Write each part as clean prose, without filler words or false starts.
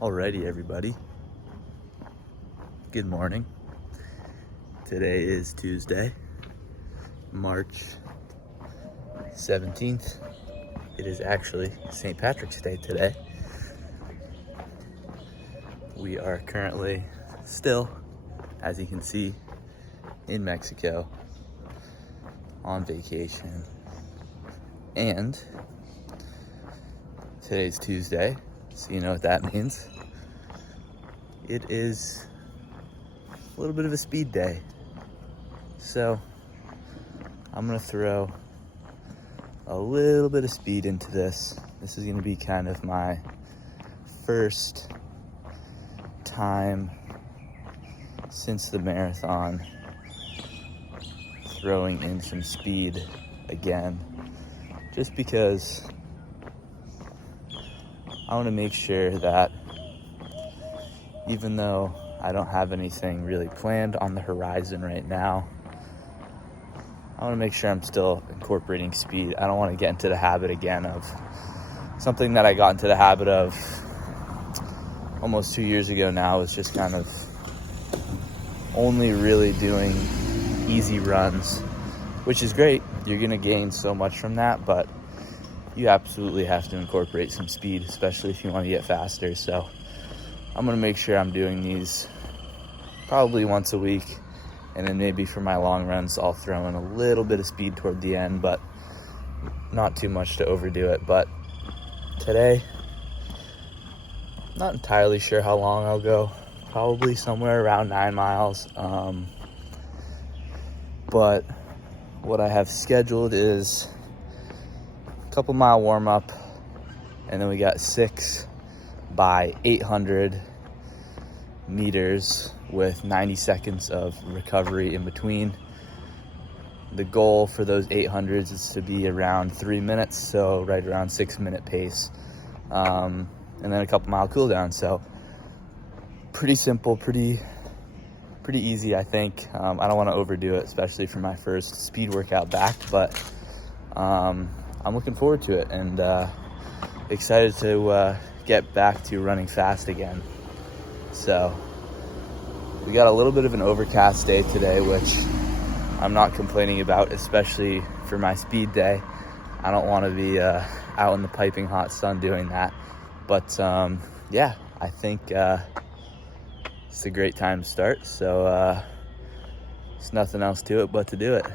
Alrighty, everybody. Good morning. Today is Tuesday, March 17th. It is actually St. Patrick's Day today. We are currently still, as you can see, in Mexico on vacation. And today's Tuesday, so you know what that means. It is a little bit of a speed day. So I'm gonna throw a little bit of speed into this. This is gonna be kind of my first time since the marathon throwing in some speed again, just because I want to make sure that even though I don't have anything really planned on the horizon right now, I want to make sure I'm still incorporating speed. I don't want to get into the habit again of something that I got into the habit of almost 2 years ago now, is just kind of only really doing easy runs, which is great. You're going to gain so much from that, but you absolutely have to incorporate some speed, especially if you want to get faster. So I'm going to make sure I'm doing these probably once a week, and then maybe for my long runs I'll throw in a little bit of speed toward the end, but not too much to overdo it. But today, not entirely sure how long I'll go, probably somewhere around 9 miles. But what I have scheduled is a couple mile warm up, and then we got 6 by 800 meters with 90 seconds of recovery in between. The goal for those 800s is to be around 3 minutes, so right around 6-minute pace, and then a couple mile cool down. So pretty simple, pretty easy, I think. I don't want to overdo it, especially for my first speed workout back, but I'm looking forward to it, and excited to get back to running fast again. So we got a little bit of an overcast day today, which I'm not complaining about, especially for my speed day. I don't want to be out in the piping hot sun doing that. But yeah, I think it's a great time to start. So there's nothing else to it but to do it.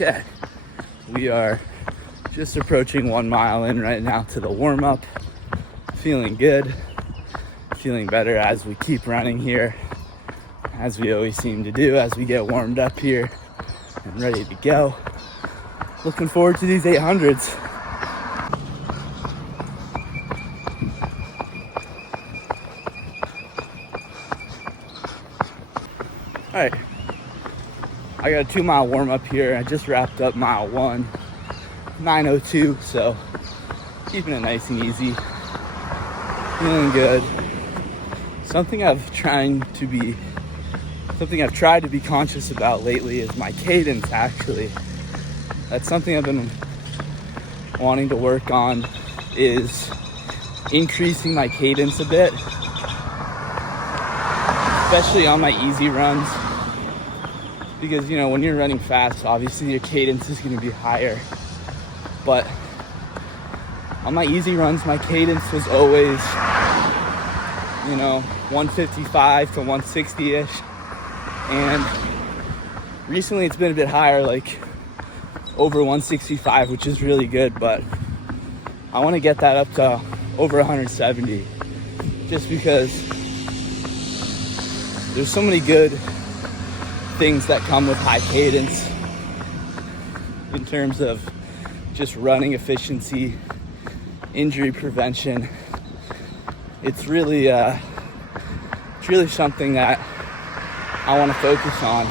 Okay, we are just approaching 1 mile in right now to the warm-up. Feeling good, feeling better as we keep running here, as we always seem to do as we get warmed up here and ready to go. Looking forward to these 800s. All right, I got a 2 mile warm up here. I just wrapped up mile 1, 9:02, so keeping it nice and easy. Feeling good. Something I've tried to be conscious about lately is my cadence, actually. That's something I've been wanting to work on, is increasing my cadence a bit, especially on my easy runs. Because, you know, when you're running fast, obviously your cadence is going to be higher. But on my easy runs, my cadence was always, 155 to 160-ish. And recently it's been a bit higher, like over 165, which is really good. But I want to get that up to over 170, just because there's so many good things that come with high cadence in terms of just running efficiency, injury prevention. It's really something that I want to focus on.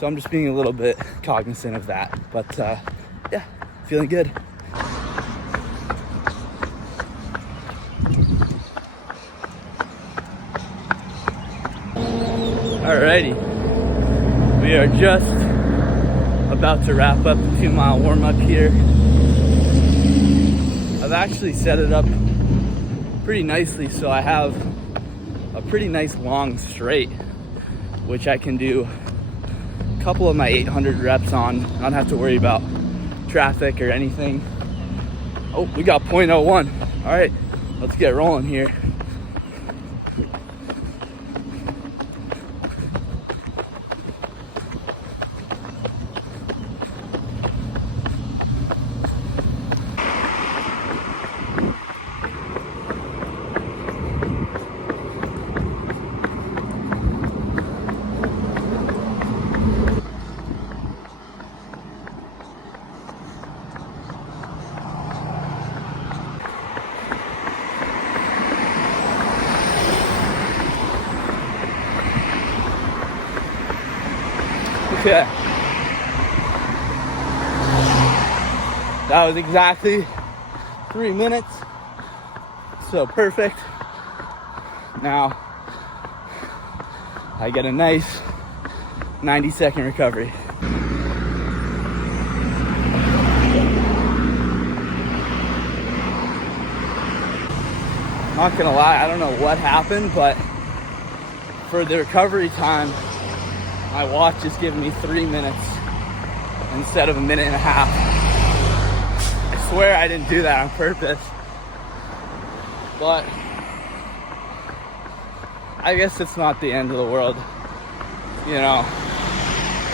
So I'm just being a little bit cognizant of that. But yeah, feeling good. Alrighty, we are just about to wrap up the 2-mile warm-up here. I've actually set it up pretty nicely, so I have a pretty nice long straight, which I can do a couple of my 800 reps on. I don't have to worry about traffic or anything. Oh, we got 0.01. All right, let's get rolling here. Okay. That was exactly 3 minutes. So perfect. Now I get a nice 90-second recovery. Not gonna lie, I don't know what happened, but for the recovery time, my watch is giving me 3 minutes instead of 1.5 minutes. I swear I didn't do that on purpose. But I guess it's not the end of the world. You know,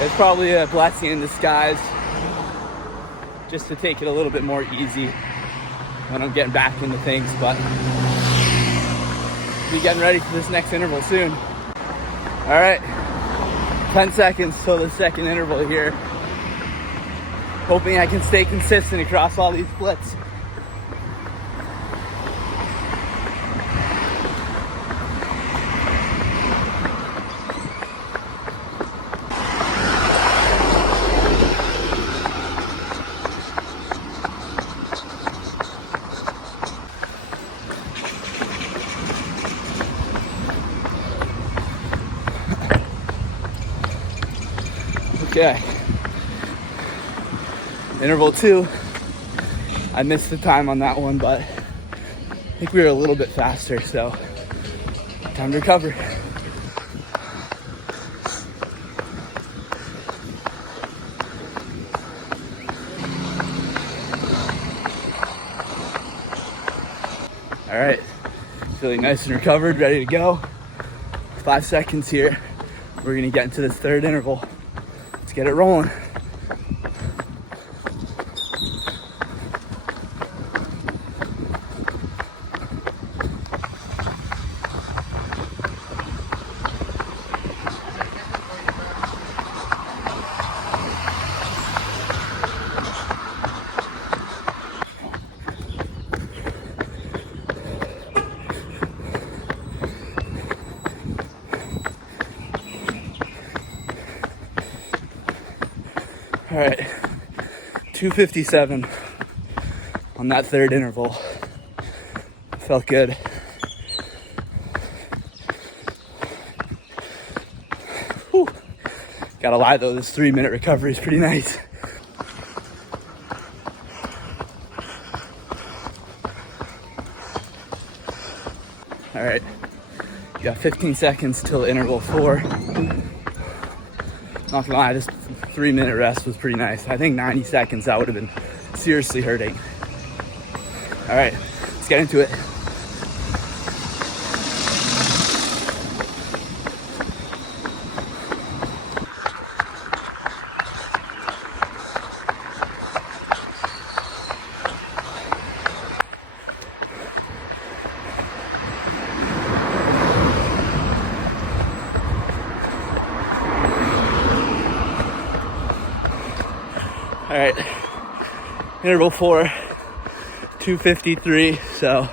it's probably a blessing in disguise just to take it a little bit more easy when I'm getting back into things. But I'll be getting ready for this next interval soon. All right. 10 seconds till the second interval here. Hoping I can stay consistent across all these splits. Okay, interval 2, I missed the time on that one, but I think we were a little bit faster, so time to recover. All right, feeling nice and recovered, ready to go. 5 seconds here. We're gonna get into this third interval. Let's get it rolling. All right, 2:57 on that third interval. Felt good. Whew. Gotta lie though, this 3-minute recovery is pretty nice. All right, you got 15 seconds till interval 4. Not gonna lie, this 3-minute rest was pretty nice. I think 90 seconds, that would have been seriously hurting. All right, let's get into it. All right, interval 4, 2:53, so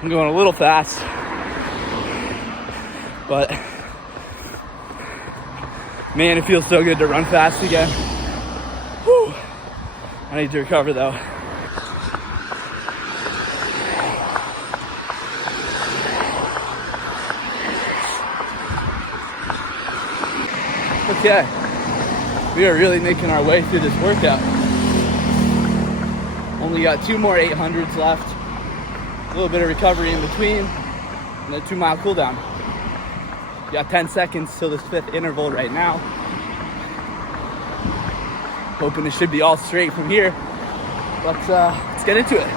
I'm going a little fast, but Man, it feels so good to run fast again. Whew. I need to recover though. Okay, we are really making our way through this workout. Only got 2 more 800s left. A little bit of recovery in between, and a 2-mile cool down. Got 10 seconds till this 5th interval right now. Hoping it should be all straight from here, but let's get into it.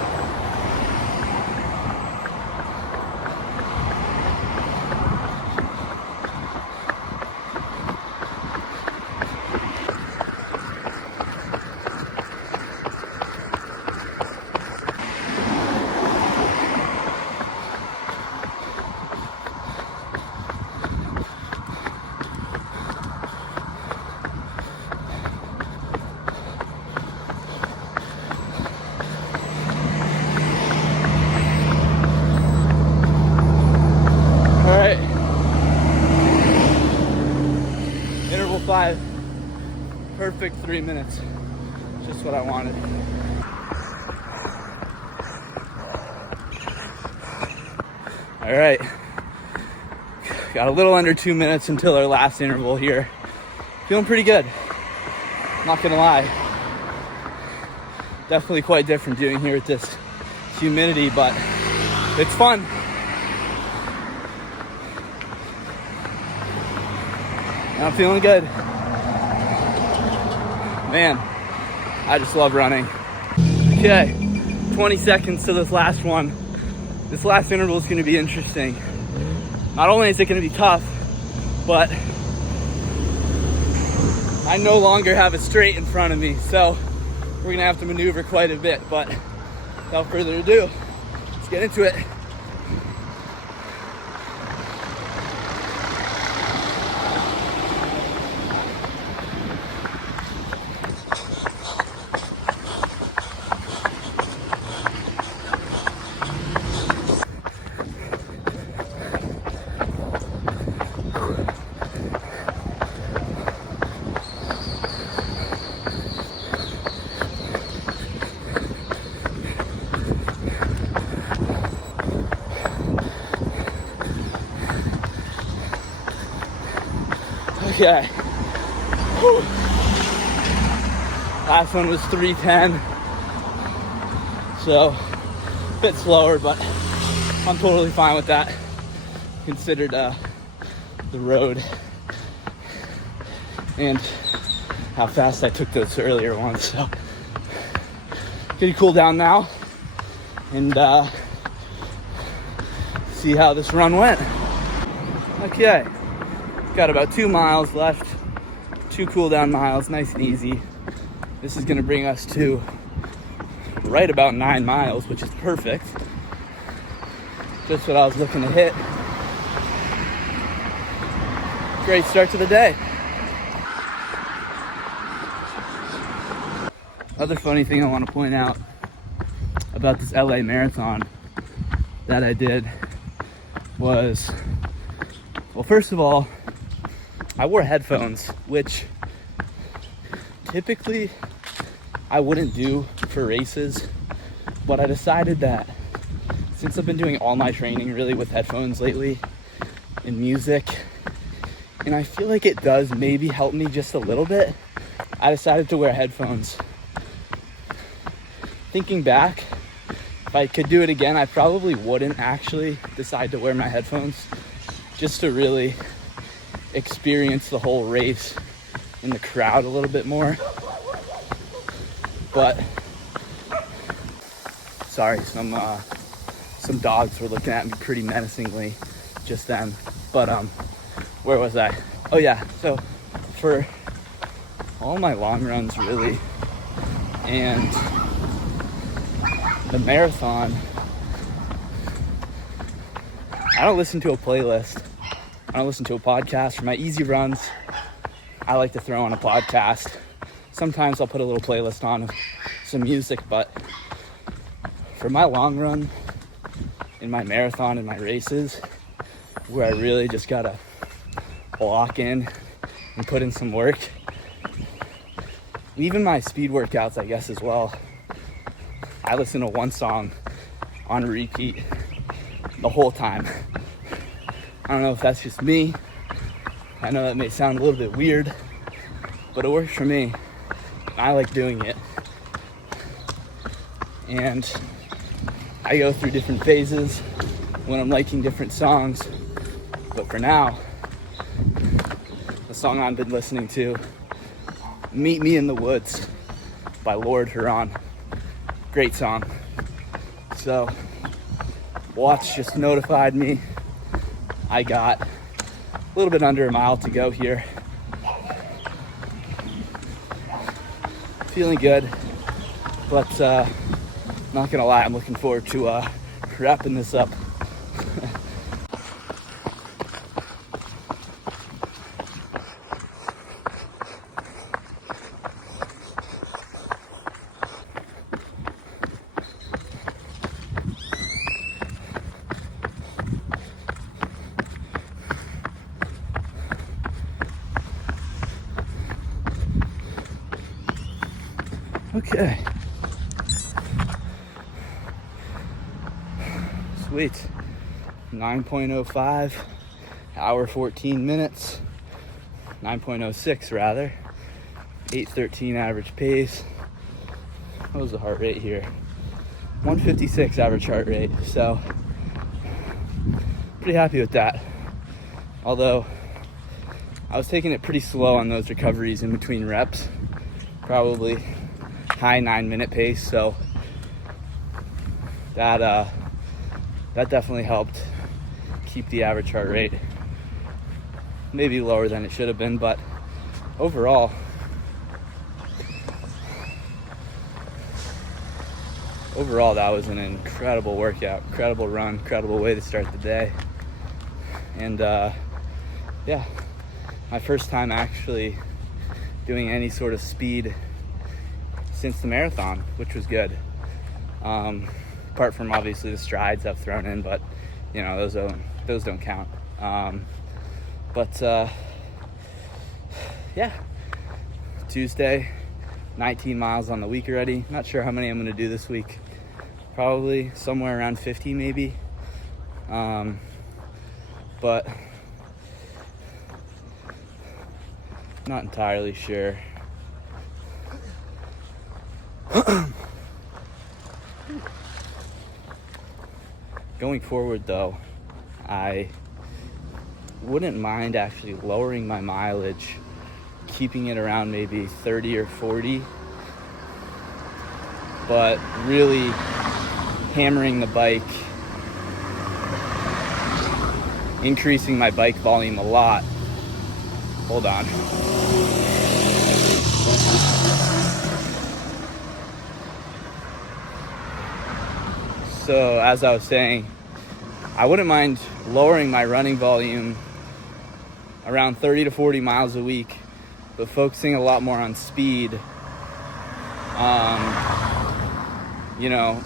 All right, interval 5, perfect 3 minutes, just what I wanted. All right, got a little under 2 minutes until our last interval here. Feeling pretty good, not gonna lie. Definitely quite different doing here with this humidity, but it's fun. I'm feeling good. Man, I just love running. Okay, 20 seconds to this last one. This last interval is gonna be interesting. Not only is it gonna be tough, but I no longer have a straight in front of me, so we're gonna have to maneuver quite a bit, but without further ado, let's get into it. Okay. Whew. Last one was 3:10. So, a bit slower, but I'm totally fine with that. Considered the road and how fast I took those earlier ones. So, getting cool down now and see how this run went. Okay. Got about 2 miles left, 2 cool down miles, nice and easy. This is gonna bring us to right about 9 miles, which is perfect. Just what I was looking to hit. Great start to the day. Other funny thing I want to point out about this LA marathon that I did was, well, first of all, I wore headphones, which typically I wouldn't do for races, but I decided that since I've been doing all my training really with headphones lately and music, and I feel like it does maybe help me just a little bit, I decided to wear headphones. Thinking back, if I could do it again, I probably wouldn't actually decide to wear my headphones just to really experience the whole race in the crowd a little bit more. But sorry, some dogs were looking at me pretty menacingly just then. But where was I? Oh yeah, so for all my long runs really and the marathon, I don't listen to a playlist. I don't listen to a podcast. For my easy runs, I like to throw on a podcast. Sometimes I'll put a little playlist on some music, but for my long run, in my marathon and my races, where I really just gotta lock in and put in some work. Even my speed workouts, I guess, as well. I listen to one song on repeat the whole time. I don't know if that's just me. I know that may sound a little bit weird, but it works for me. I like doing it. And I go through different phases when I'm liking different songs. But for now, the song I've been listening to, Meet Me in the Woods by Lord Huron. Great song. So, Watch just notified me I got a little bit under a mile to go here. Feeling good, but not gonna lie, I'm looking forward to wrapping this up. Okay. Sweet. 9.05, hour 14 minutes. 9.06 rather. 8:13 average pace. What was the heart rate here? 156 average heart rate. So, pretty happy with that. Although, I was taking it pretty slow on those recoveries in between reps. Probably high 9-minute pace, so that definitely helped keep the average heart rate maybe lower than it should have been, but overall that was an incredible workout, incredible run, incredible way to start the day. And yeah, my first time actually doing any sort of speed since the marathon, which was good. Apart from obviously the strides I've thrown in, but you know, those don't count. Yeah, Tuesday, 19 miles on the week already. Not sure how many I'm gonna do this week. Probably somewhere around 50 maybe. But not entirely sure. Going forward though, I wouldn't mind actually lowering my mileage, keeping it around maybe 30 or 40, but really hammering the bike, increasing my bike volume a lot. Hold on. So as I was saying, I wouldn't mind lowering my running volume around 30 to 40 miles a week, but focusing a lot more on speed. You know,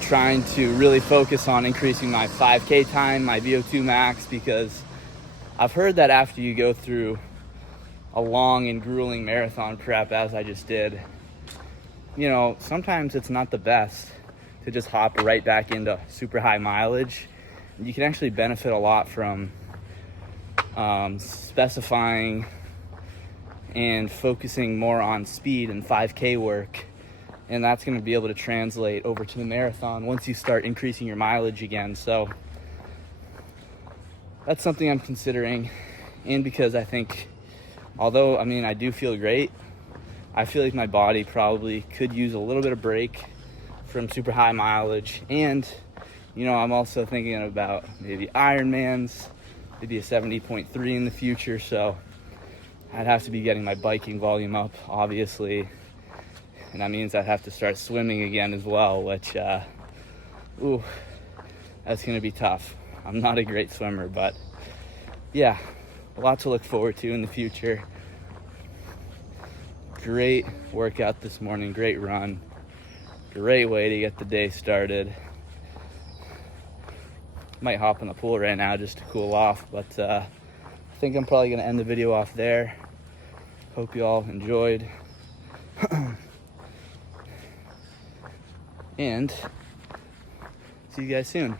trying to really focus on increasing my 5K time, my VO2 max, because I've heard that after you go through a long and grueling marathon prep, as I just did, you know, sometimes it's not the best to just hop right back into super high mileage. You can actually benefit a lot from specifying and focusing more on speed and 5K work, and that's going to be able to translate over to the marathon once you start increasing your mileage again. So that's something I'm considering, and because I think, although I do feel great, I feel like my body probably could use a little bit of break from super high mileage. And you know, I'm also thinking about maybe Ironmans, maybe a 70.3 in the future, so I'd have to be getting my biking volume up, obviously, and that means I'd have to start swimming again as well, which that's gonna be tough. I'm not a great swimmer, but yeah, a lot to look forward to in the future. Great workout this morning, great run. Great way to get the day started. Might hop in the pool right now just to cool off, but I think I'm probably gonna end the video off there. Hope you all enjoyed. And see you guys soon.